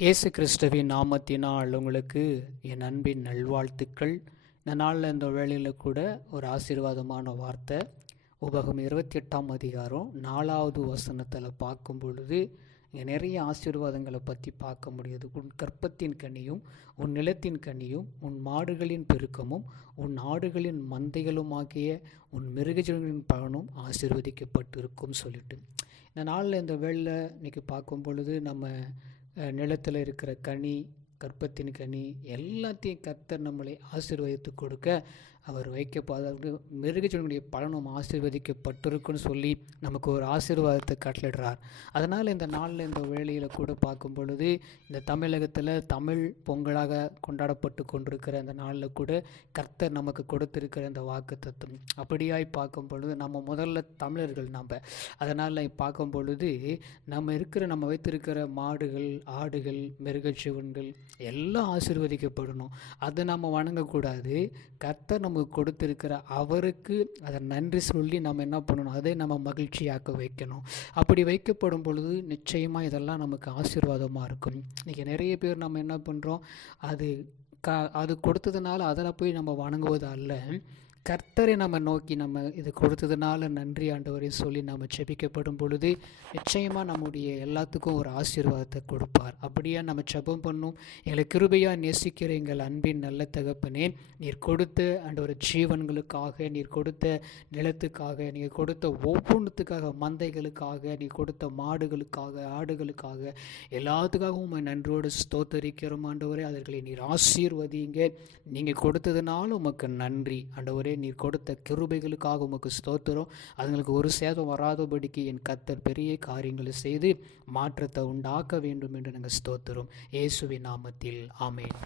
இயேசு கிறிஸ்துவின் நாமத்தினால் உங்களுக்கு என் அன்பின் நல்வாழ்த்துக்கள். இந்த நாளில் இந்த வேளையில் கூட ஒரு ஆசீர்வாதமான வார்த்தை உபகம் 28ஆம் அதிகாரம் 4வது வசனத்தில் பார்க்கும் பொழுது இங்கே நிறைய ஆசீர்வாதங்களை பற்றி பார்க்க முடியுது. உன் கற்பத்தின் கனியும் உன் நிலத்தின் கனியும் உன் மாடுகளின் பெருக்கமும் உன் ஆடுகளின் மந்தைகளுமாகிய உன் மிருகஜீவன்களின் பலனும் ஆசீர்வதிக்கப்பட்டிருக்கும் சொல்லிட்டு இந்த நாளில் இந்த வேளையில் இன்றைக்கி பார்க்கும் பொழுது நம்ம நிலத்தில் இருக்கிற கனி, கற்பத்தின் கனி எல்லாத்தையும் கர்த்தர் நம்மளை ஆசீர்வதித்து கொடுக்க அவர் அதாவது மிருகஜீவனுடைய பலனும் ஆசீர்வதிக்கப்பட்டிருக்குன்னு சொல்லி நமக்கு ஒரு ஆசீர்வாதத்தை கட்டளிடுறார். அதனால் இந்த நாளில் இந்த வேளையில் கூட பார்க்கும் பொழுது இந்த தமிழகத்தில் தமிழ் பொங்கலாக கொண்டாடப்பட்டு கொண்டிருக்கிற இந்த நாளில் கூட கர்த்தர் நமக்கு கொடுத்திருக்கிற இந்த வாக்குத்தத்தம் அப்படியாய் பார்க்கும் பொழுது நம்ம முதல்ல தமிழர்கள் அதனால் பார்க்கும் பொழுது நம்ம வைத்திருக்கிற மாடுகள், ஆடுகள், மிருகஜீவன்கள் எல்லாம் ஆசீர்வதிக்கப்படணும். அதை நம்ம வணங்கக்கூடாது. கர்த்தர் நமக்கு கொடுத்திருக்கிற அவருக்கு அதை நன்றி சொல்லி நம்ம என்ன பண்ணணும், அதை நம்ம மகிழ்ச்சியாக்க வைக்கணும். அப்படி வைக்கப்படும் பொழுது நிச்சயமாக இதெல்லாம் நமக்கு ஆசீர்வாதமாக இருக்கும். இன்றைக்கி நிறைய பேர் நம்ம என்ன பண்ணுறோம், அது கொடுத்ததுனால அதில் போய் நம்ம வணங்குவது அல்ல, கர்த்தரை நம்ம நோக்கி நம்ம இது கொடுத்ததுனால நன்றி ஆண்டவரை சொல்லி நம்ம செபிக்கப்படும் பொழுது நிச்சயமாக நம்முடைய எல்லாத்துக்கும் ஒரு ஆசீர்வாதத்தை கொடுப்பார். அப்படியே நம்ம ஜெபம் பண்ணும். எங்களை கிருபையாக நேசிக்கிற எங்கள் அன்பின் நல்ல தகப்பனே, நீர் கொடுத்த ஆண்டவர் ஜீவன்களுக்காக, நீர் கொடுத்த நிலத்துக்காக, நீர் கொடுத்த ஒவ்வொன்றுத்துக்காக, மந்தைகளுக்காக, நீர் கொடுத்த மாடுகளுக்காக, ஆடுகளுக்காக எல்லாத்துக்காகவும் உம்மை நன்றியோடு ஸ்தோத்தரிக்கிறோம் ஆண்டவரே. அவர்களை நீர் ஆசீர்வதிங்க. நீங்கள் கொடுத்ததுனால உமக்கு நன்றி ஆண்டவரே. நீர் கொடுத்த கிருபைகளுக்காக உமக்கு ஸ்தோத்திரம். அதுங்களுக்கு ஒரு சேதம் வராதபடிக்கு என் கர்த்தர் பெரிய காரியங்களை செய்து மாற்றத்தை உண்டாக்க வேண்டும் என்று நாங்கள் ஸ்தோத்திரம். இயேசுவின் நாமத்தில் ஆமென்.